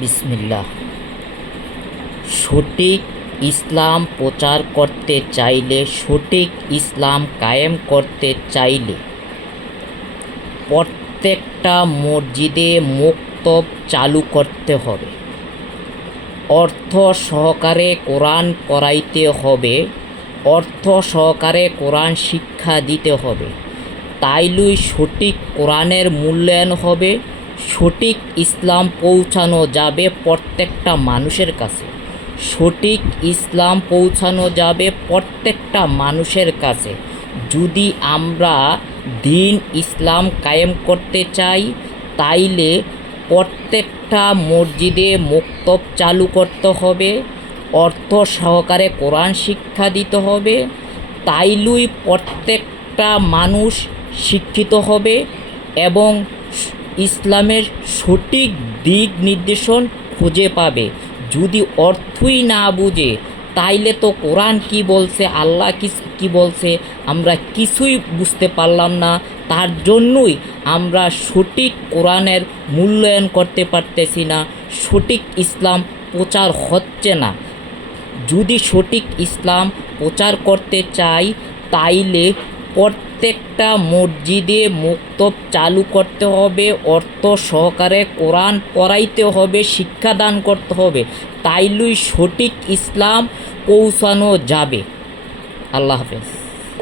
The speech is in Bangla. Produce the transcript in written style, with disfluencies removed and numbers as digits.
বিসমিল্লাহ। সঠিক ইসলাম প্রচার করতে চাইলে, সঠিক ইসলাম কায়েম করতে চাইলে প্রত্যেকটা মসজিদে মক্তব চালু করতে হবে। অর্থ সহকারে কোরআন পড়াইতে হবে, অর্থ সহকারে কোরআন শিক্ষা দিতে হবে। তাইলেই সঠিক কোরআনের মূল্যায়ন হবে, সঠিক ইসলাম পৌঁছানো যাবে প্রত্যেকটা মানুষের কাছে। সঠিক ইসলাম পৌঁছানো যাবে প্রত্যেকটা মানুষের কাছে। যদি আমরা দিন ইসলাম কায়েম করতে চাই, তাইলে প্রত্যেকটা মসজিদে মক্তব চালু করতে হবে, অর্থ সহকারে কোরআন শিক্ষা দিতে হবে। তাইলেই প্রত্যেকটা মানুষ শিক্ষিত হবে এবং ইসলামের সঠিক দিক নির্দেশন খুঁজে পাবে। যদি অর্থই না বুঝে, তাইলে তো কোরআন কি বলছে, আল্লাহ কি বলছে, আমরা কিছুই বুঝতে পারলাম না। তার জন্যই আমরা সঠিক কোরআনের মূল্যায়ন করতে পারতেছি না, সঠিক ইসলাম প্রচার হচ্ছে না। যদি সঠিক ইসলাম প্রচার করতে চাই, তাইলে প্রত্যেকটা মসজিদে মক্তব চালু করতে হবে, অর্থ সহকারে কোরআন পড়াইতে হবে, শিক্ষাদান করতে হবে। তাইলেই সঠিক ইসলাম পৌঁছানো যাবে। আল্লাহ হাফেজ।